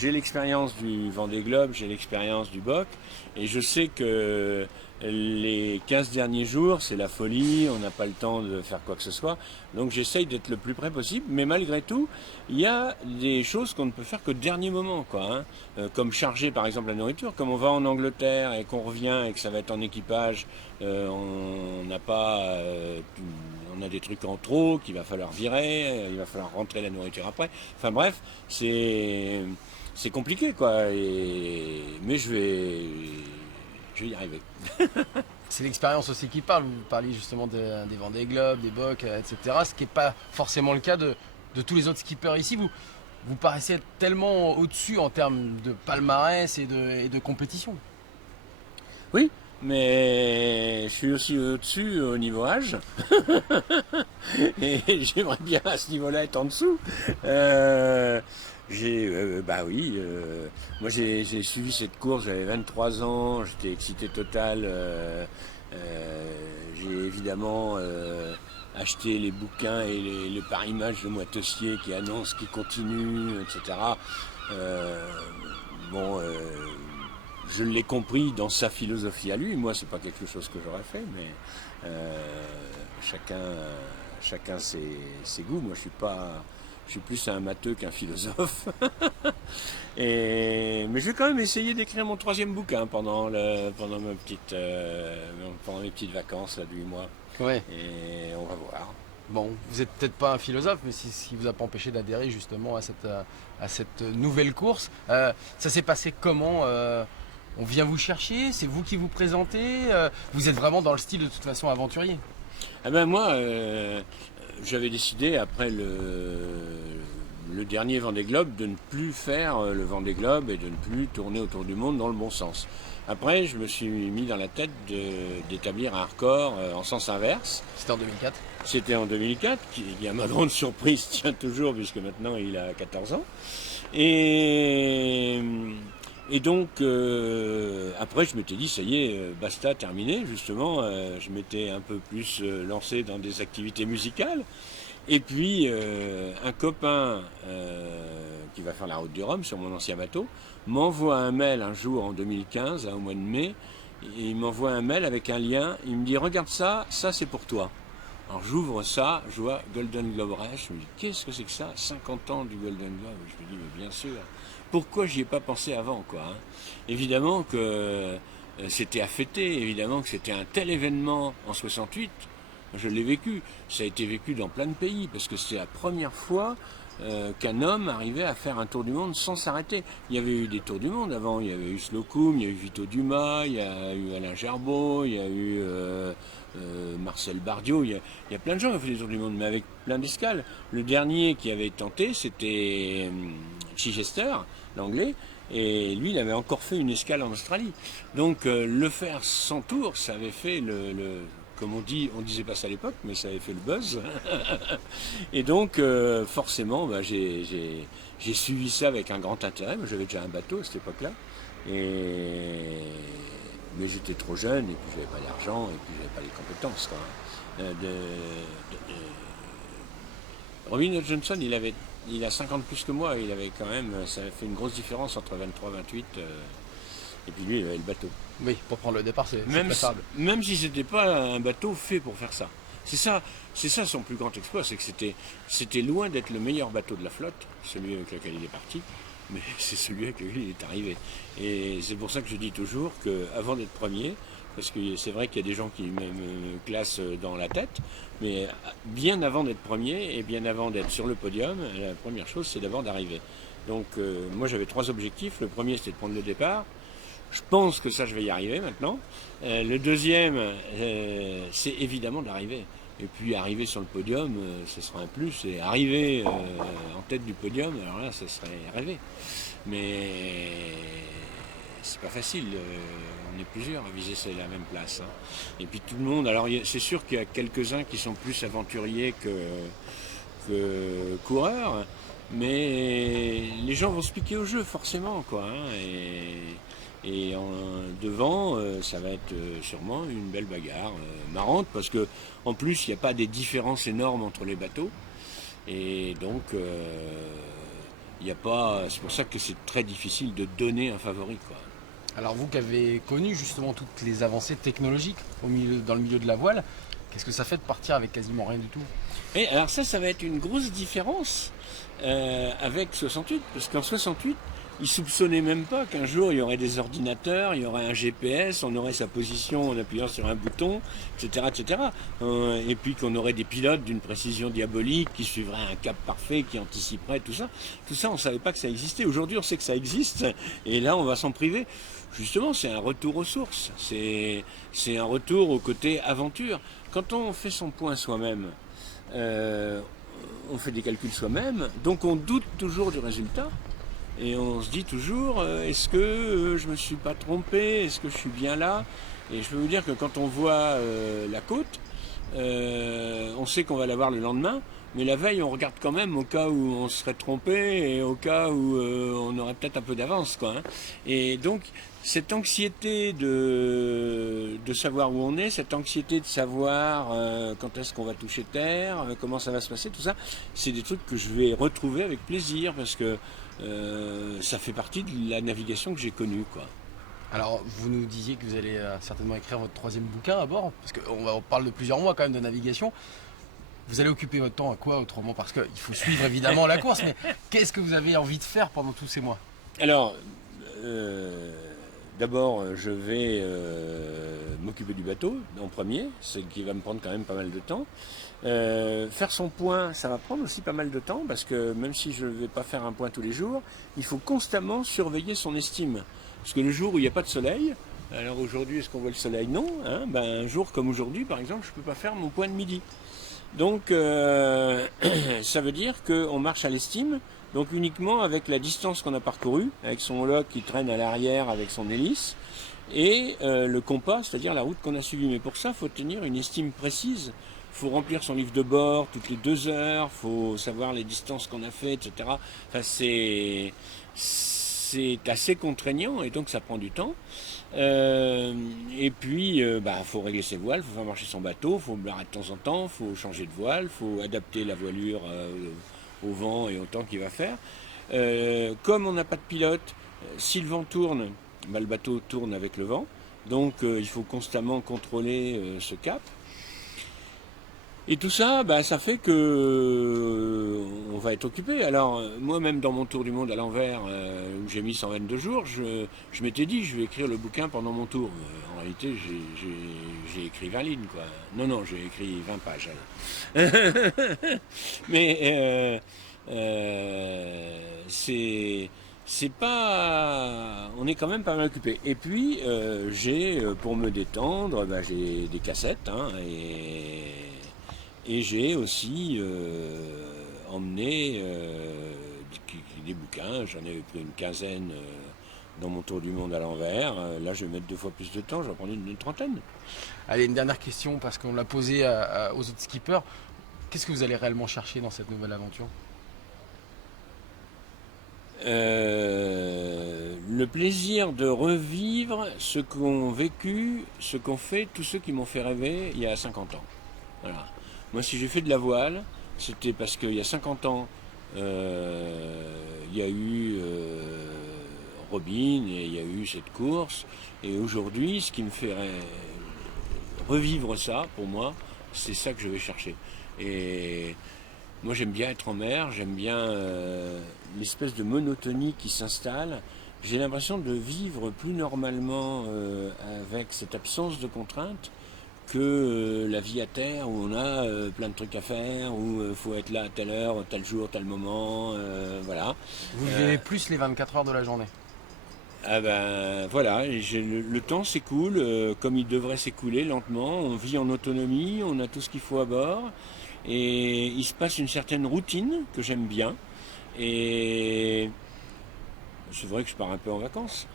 j'ai l'expérience du Vendée Globe, j'ai l'expérience du BOC, et je sais que les 15 derniers jours, c'est la folie, on n'a pas le temps de faire quoi que ce soit, donc j'essaye d'être le plus près possible, mais malgré tout, il y a des choses qu'on ne peut faire que dernier moment, quoi, hein. Comme charger par exemple la nourriture, comme on va en Angleterre et qu'on revient et que ça va être en équipage, on n'a pas, on a des trucs en trop qu'il va falloir virer, il va falloir rentrer la nourriture après, enfin bref, c'est compliqué quoi, mais je vais y arriver. C'est l'expérience aussi qui parle. Vous parliez justement des Vendée Globe, des BOC, etc. Ce qui n'est pas forcément le cas de tous les autres skippers ici. Vous paraissez être tellement au-dessus en termes de palmarès et de compétition. Oui, mais je suis aussi au-dessus au niveau âge. Et j'aimerais bien à ce niveau-là être en dessous. Bah oui, moi j'ai suivi cette course, j'avais 23 ans, j'étais excité total. J'ai évidemment acheté les bouquins et les parimages de Moitessier qui annoncent qu'il continue, etc. Euh, bon, je l'ai compris dans sa philosophie à lui. Moi, c'est pas quelque chose que j'aurais fait, mais chacun, chacun ses goûts. Moi, je suis plus un matheux qu'un philosophe. Mais je vais quand même essayer d'écrire mon troisième bouquin pendant mes petites vacances là, de 8 mois. Ouais. Et on va voir. Bon, vous n'êtes peut-être pas un philosophe, mais ce qui vous a pas empêché d'adhérer justement à cette nouvelle course. Ça s'est passé comment on vient vous chercher, c'est vous qui vous présentez, vous êtes vraiment dans le style de toute façon aventurier. Ah ben moi, j'avais décidé après le dernier Vendée Globe de ne plus faire le Vendée Globe et de ne plus tourner autour du monde dans le bon sens. Après, je me suis mis dans la tête d'établir un record en sens inverse. C'était en 2004. C'était en 2004, qui à ma grande surprise tient toujours puisque maintenant il a 14 ans. Et, et donc, après, je m'étais dit, ça y est, basta, terminé. Justement, je m'étais un peu plus lancé dans des activités musicales. Et puis, un copain qui va faire la route du Rhum sur mon ancien bateau m'envoie un mail un jour en 2015, au mois de mai. Et il m'envoie un mail avec un lien. Il me dit, regarde ça, ça c'est pour toi. Alors j'ouvre ça, je vois Golden Globe Race, je me dis qu'est-ce que c'est que ça, 50 ans du Golden Globe, je me dis mais bien sûr, pourquoi j'y ai pas pensé avant quoi, hein. Évidemment que c'était à fêter, évidemment que c'était un tel événement en 68, je l'ai vécu, ça a été vécu dans plein de pays, parce que c'est la première fois qu'un homme arrivait à faire un tour du monde sans s'arrêter. Il y avait eu des tours du monde avant, il y avait eu Slocum, il y a eu Vito Dumas, il y a eu Alain Gerbaud, il y a eu Marcel Bardiot, il y a plein de gens qui ont fait des tours du monde, mais avec plein d'escales. Le dernier qui avait tenté, c'était Chichester, l'anglais, et lui, il avait encore fait une escale en Australie. Donc le faire sans tour, ça avait fait comme on dit, on disait pas ça à l'époque, mais ça avait fait le buzz. Et donc, forcément, bah, j'ai suivi ça avec un grand intérêt. Moi, j'avais déjà un bateau à cette époque-là. Mais j'étais trop jeune, et puis j'avais pas d'argent, et puis j'avais pas les compétences, quoi, hein. Robin Hood Johnson, il a 50 plus que moi, il avait quand même, ça a fait une grosse différence entre 23 et 28. Et puis lui, il avait le bateau. Oui, pour prendre le départ, c'est Même si, préférable. même si c'était pas un bateau fait pour faire ça. C'est ça son plus grand exploit, c'est que c'était loin d'être le meilleur bateau de la flotte, celui avec lequel il est parti, mais c'est celui avec lequel il est arrivé. Et c'est pour ça que je dis toujours qu'avant d'être premier, parce que c'est vrai qu'il y a des gens qui me classent dans la tête, mais bien avant d'être premier et bien avant d'être sur le podium, la première chose c'est d'abord d'arriver. Donc moi j'avais 3 objectifs. Le premier c'était de prendre le départ. Je pense que ça, je vais y arriver maintenant. Le deuxième, c'est évidemment d'arriver. Et puis arriver sur le podium, ce sera un plus. Et arriver en tête du podium, alors là, ce serait rêver. Mais c'est pas facile. On est plusieurs à viser la même place, hein. Et puis tout le monde. Alors c'est sûr qu'il y a quelques-uns qui sont plus aventuriers que coureurs. Mais les gens vont se piquer au jeu, forcément, quoi, hein. Et devant, ça va être sûrement une belle bagarre marrante parce que en plus il n'y a pas des différences énormes entre les bateaux et donc Il y a pas, c'est pour ça que c'est très difficile de donner un favori, quoi. Alors vous qui avez connu justement toutes les avancées technologiques dans le milieu de la voile, qu'est-ce que ça fait de partir avec quasiment rien du tout? Et alors ça va être une grosse différence avec 68, parce qu'en 68, ils soupçonnaient même pas qu'un jour il y aurait des ordinateurs, il y aurait un GPS, on aurait sa position en appuyant sur un bouton, etc., etc. Et puis qu'on aurait des pilotes d'une précision diabolique qui suivraient un cap parfait, qui anticiperaient tout ça. Tout ça, on ne savait pas que ça existait. Aujourd'hui, on sait que ça existe, et là, on va s'en priver. Justement, c'est un retour aux sources, c'est un retour au côté aventure. Quand on fait son point soi-même, on fait des calculs soi-même, donc on doute toujours du résultat. Et on se dit toujours, est-ce que je me suis pas trompé? Est-ce que je suis bien là? Et je peux vous dire que quand on voit la côte, on sait qu'on va la voir le lendemain, mais la veille, on regarde quand même au cas où on serait trompé et au cas où on aurait peut-être un peu d'avance, quoi, hein. Et donc, cette anxiété de savoir où on est, cette anxiété de savoir quand est-ce qu'on va toucher terre, comment ça va se passer, tout ça, c'est des trucs que je vais retrouver avec plaisir parce que ça fait partie de la navigation que j'ai connue, quoi. Alors vous nous disiez que vous allez certainement écrire votre 3e bouquin à bord, parce qu'on parle de plusieurs mois quand même de navigation. Vous allez occuper votre temps à quoi autrement? Parce qu'il faut suivre évidemment la course, mais qu'est-ce que vous avez envie de faire pendant tous ces mois? Alors, d'abord, je vais m'occuper du bateau en premier, ce qui va me prendre quand même pas mal de temps. Faire son point, ça va prendre aussi pas mal de temps, parce que même si je ne vais pas faire un point tous les jours, il faut constamment surveiller son estime. Parce que le jour où il n'y a pas de soleil, alors aujourd'hui, est-ce qu'on voit le soleil? Non, hein, ben, un jour comme aujourd'hui, par exemple, je ne peux pas faire mon point de midi. Donc, ça veut dire qu'on marche à l'estime, donc uniquement avec la distance qu'on a parcourue, avec son lock qui traîne à l'arrière avec son hélice, et le compas, c'est-à-dire la route qu'on a suivie. Mais pour ça, il faut tenir une estime précise. Il faut remplir son livre de bord toutes les 2 heures, il faut savoir les distances qu'on a fait, etc. Enfin, c'est assez contraignant et donc ça prend du temps. Et puis, faut régler ses voiles, il faut faire marcher son bateau, il faut barrer de temps en temps, il faut changer de voile, il faut adapter la voilure au vent et au temps qu'il va faire. Comme on n'a pas de pilote, si le vent tourne, le bateau tourne avec le vent, donc il faut constamment contrôler ce cap. Et tout ça, ça fait que on va être occupé. Alors, moi-même dans mon tour du monde à l'envers, où j'ai mis 122 jours, je m'étais dit, je vais écrire le bouquin pendant mon tour. En réalité, j'ai écrit 20 lignes, quoi. Non, j'ai écrit 20 pages. Mais c'est pas... On est quand même pas mal occupé. Et puis, j'ai, pour me détendre, j'ai des cassettes, hein, et j'ai aussi emmené des bouquins, j'en avais pris une quinzaine dans mon tour du monde à l'envers. Là, je vais mettre 2 fois plus de temps, je vais en prendre une trentaine. Allez, une dernière question, parce qu'on l'a posée aux autres skippers. Qu'est-ce que vous allez réellement chercher dans cette nouvelle aventure? Le plaisir de revivre ce qu'ont vécu, ce qu'ont fait tous ceux qui m'ont fait rêver il y a 50 ans. Voilà. Moi, si j'ai fait de la voile, c'était parce qu'il y a 50 ans, il y a eu Robin et il y a eu cette course. Et aujourd'hui, ce qui me fait revivre ça, pour moi, c'est ça que je vais chercher. Et moi, j'aime bien être en mer, j'aime bien l'espèce de monotonie qui s'installe. J'ai l'impression de vivre plus normalement avec cette absence de contraintes que la vie à terre où on a plein de trucs à faire, où il faut être là à telle heure, tel jour, tel moment, voilà. Vous vivez plus les 24 heures de la journée? Ah ben voilà, le temps s'écoule comme il devrait s'écouler lentement, on vit en autonomie, on a tout ce qu'il faut à bord, et il se passe une certaine routine que j'aime bien, et c'est vrai que je pars un peu en vacances.